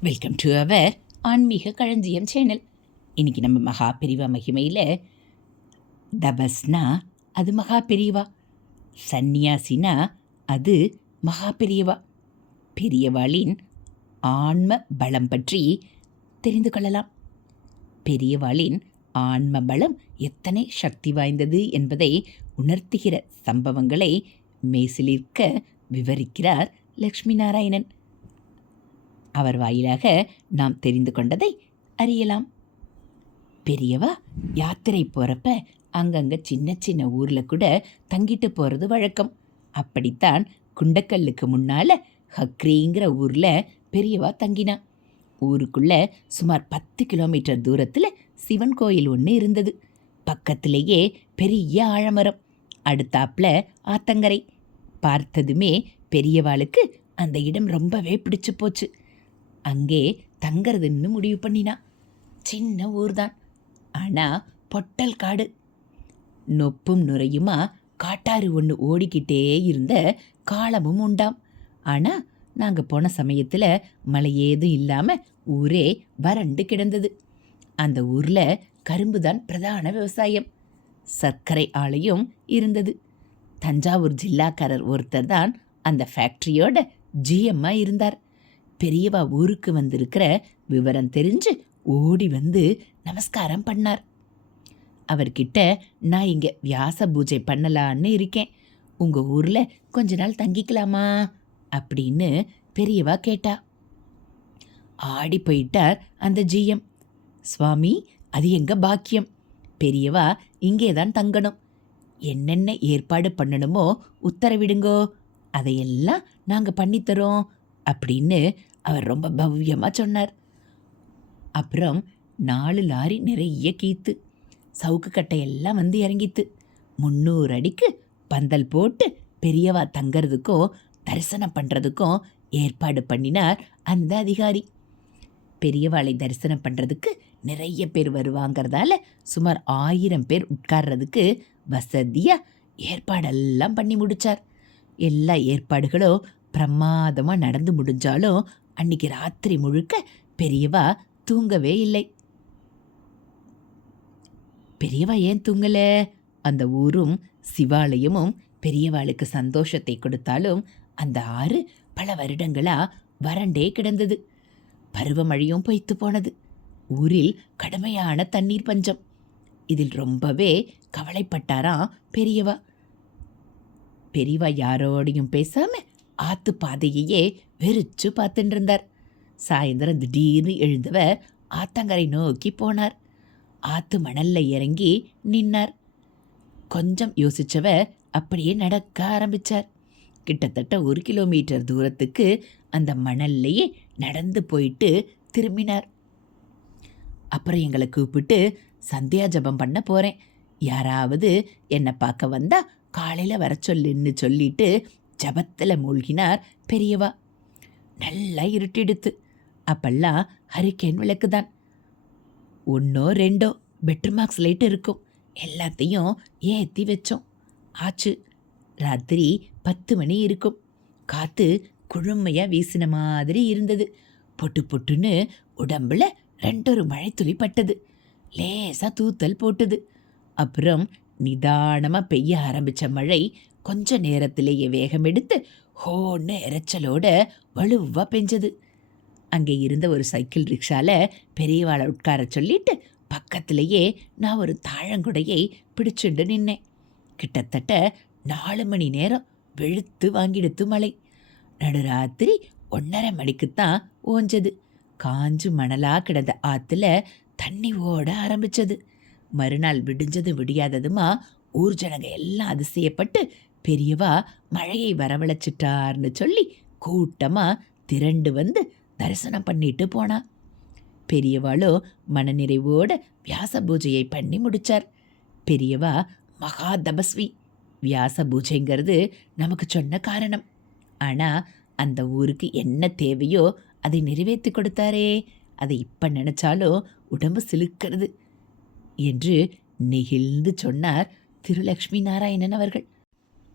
Welcome to our ஆன்மீக களஞ்சியம் channel இன்றைக்கி நம்ம மகா பெரிவா மகிமையில் தபஸ்னா அது மகா பெரியவா சந்நியாசினா அது மகா பெரியவா பெரியவாளின் ஆன்ம பலம் பற்றி தெரிந்து கொள்ளலாம். பெரியவாளின் ஆன்ம பலம் எத்தனை சக்தி வாய்ந்தது என்பதை உணர்த்துகிற சம்பவங்களை மேசிலிருக்க விவரிக்கிறார் லக்ஷ்மி நாராயணன். அவர் வாயிலாக நாம் தெரிந்து கொண்டதை அறியலாம். பெரியவா யாத்திரை போகிறப்ப அங்கங்கே சின்ன சின்ன ஊரில் கூட தங்கிட்டு போகிறது வழக்கம். அப்படித்தான் குண்டக்கல்லுக்கு முன்னால் ஹக்ரிங்கிற ஊரில் பெரியவா தங்கினான் ஊருக்குள்ள சுமார் பத்து கிலோமீட்டர் தூரத்தில் சிவன் கோயில் ஒன்று இருந்தது. பக்கத்திலேயே பெரிய ஆழமரம் அடுத்தாப்புல ஆத்தங்கரை. பார்த்ததுமே பெரியவாளுக்கு அந்த இடம் ரொம்பவே பிடிச்சு போச்சு. அங்கே தங்கறதுன்னு முடிவு பண்ணினா. சின்ன ஊர்தான். ஆனால் பொட்டல் காடு. நொப்பும் நுரையுமா காட்டாறு ஒன்று ஓடிக்கிட்டே இருந்த காலமும் உண்டாம். ஆனால் நாங்கள் போன சமயத்தில் மழை ஏதும் இல்லாமல் ஊரே வறண்டு கிடந்தது. அந்த ஊரில் கரும்பு தான் பிரதான விவசாயம். சர்க்கரை ஆலையும் இருந்தது. தஞ்சாவூர் ஜில்லாக்காரர் ஒருத்தர் தான் அந்த ஃபேக்ட்ரியோட ஜிஎம்மா இருந்தார். பெரியவா ஊருக்கு வந்திருக்கிற விவரம் தெரிஞ்சு ஓடி வந்து நமஸ்காரம் பண்ணார். அவர்கிட்ட நான் இங்கே வியாச பூஜை பண்ணலான்னு இருக்கேன். உங்கள் ஊரில் கொஞ்ச நாள் தங்கிக்கலாமா? அப்படின்னு பெரியவா கேட்டா. ஆடி போயிட்டார் அந்த ஜிஎம் சுவாமி அது எங்கள் பாக்கியம்? பெரியவா இங்கே தான் தங்கணும். என்னென்ன ஏற்பாடு பண்ணணுமோ உத்தரவிடுங்கோ. அதையெல்லாம் நாங்கள் பண்ணித்தரோம். அப்படின்னு அவர் ரொம்ப பவ்யமாக சொன்னார். அப்புறம் நாலு லாரி நிறைய கீத்து சவுக்கு கட்டையெல்லாம் வந்து இறங்கித்து முந்நூறு அடிக்கு பந்தல் போட்டு பெரியவா தங்கிறதுக்கும் தரிசனம் பண்ணுறதுக்கும் ஏற்பாடு பண்ணினார் அந்த அதிகாரி. பெரியவாளை தரிசனம் பண்ணுறதுக்கு நிறைய பேர் வருவாங்கிறதால சுமார் ஆயிரம் பேர் உட்கார்றதுக்கு வசதியாக ஏற்பாடெல்லாம் பண்ணி முடிச்சார். எல்லா ஏற்பாடுகளும் பிரமாதமாக நடந்து முடிஞ்சாலும் அன்னைக்கு ராத்திரி முழுக்க பெரியவா தூங்கவே இல்லை. பெரியவா ஏன் தூங்கல? அந்த ஊரும் சிவாலயமும் பெரியவாளுக்கு சந்தோஷத்தை கொடுத்தாலும் அந்த ஆறு பல வருடங்களா வறண்டே கிடந்தது. பருவமழையும் பொய்த்து போனது. ஊரில் கடுமையான தண்ணீர் பஞ்சம். இதில் ரொம்பவே கவலைப்பட்டாராம் பெரியவா. பெரியவா யாரோடையும் பேசாம ஆத்து பாதையையே வெறிச்சு பார்த்துட்டு இருந்தார் சாயந்தரம் திடீர்னு எழுந்தவ ஆத்தங்கரை நோக்கி போனார். ஆத்து மணல்ல இறங்கி நின்னார். கொஞ்சம் யோசிச்சவ அப்படியே நடக்க ஆரம்பிச்சார். கிட்டத்தட்ட ஒரு கிலோமீட்டர் தூரத்துக்கு அந்த மணல்லையே நடந்து போயிட்டு திரும்பினார். அப்புறம் எங்களை கூப்பிட்டு சந்தியா ஜபம் பண்ண போகிறேன் யாராவது என்னை பார்க்க வந்தா காலையில் வர சொல்லுன்னு சொல்லிட்டு ஜபத்தில் மூழ்கினார் பெரியவா. நல்லா இருட்டிடுத்து அப்பெல்லாம் ஹரிக்கேன் விளக்கு தான் ஒன்றோ ரெண்டோ பெட்ரு மார்க்ஸ் லைட் இருக்கும். எல்லாத்தையும் ஏற்றி வச்சோம். ஆச்சு. ராத்திரி பத்து மணி இருக்கும். காற்று குழுமையாக வீசின மாதிரி இருந்தது. பொட்டு பொட்டுன்னு உடம்புல ரெண்டொரு மழை துளி பட்டது. லேசாக தூத்தல் போட்டது. அப்புறம் நிதானமாக பெய்ய ஆரம்பித்த மழை கொஞ்ச நேரத்திலேயே வேகம் எடுத்து ஹோன்னு இறைச்சலோட வலுவாக பெஞ்சது. அங்கே இருந்த ஒரு சைக்கிள் ரிக்ஷாவில் பெரியவாளை உட்கார சொல்லிட்டு பக்கத்திலேயே நான் ஒரு தாழங்குடையை பிடிச்சுண்டு நின்னேன். கிட்டத்தட்ட நாலு மணி நேரம் வெளுத்து வாங்கிடுத்து மழை. நடுராத்திரி ஒன்றரை மணிக்குத்தான் ஓஞ்சது. காஞ்சு மணலாக கிடந்த ஆற்றுல தண்ணி ஓட ஆரம்பிச்சது. மறுநாள் விடிஞ்சதும் விடியாததுமா ஊர் ஜனங்க எல்லாம் அதிசயப்பட்டு பெரியவா மழையை வரவழைச்சிட்டார்னு சொல்லி கூட்டமாக திரண்டு வந்து தரிசனம் பண்ணிட்டு போனா. பெரியவாளோ மனநிறைவோட வியாச பூஜையை பண்ணி முடிச்சார். பெரியவா மகா தபஸ்வி வியாச பூஜைங்கிறது நமக்கு சொன்ன காரணம். ஆனால் அந்த ஊருக்கு என்ன தேவையோ அதை நிறைவேற்றி கொடுத்தாரே. அதை இப்போ நினைச்சாலும் உடம்பு சிலுக்கிறது என்று நெகிழ்ந்து சொன்னார் திருலக்ஷ்மி நாராயணன் அவர்கள்.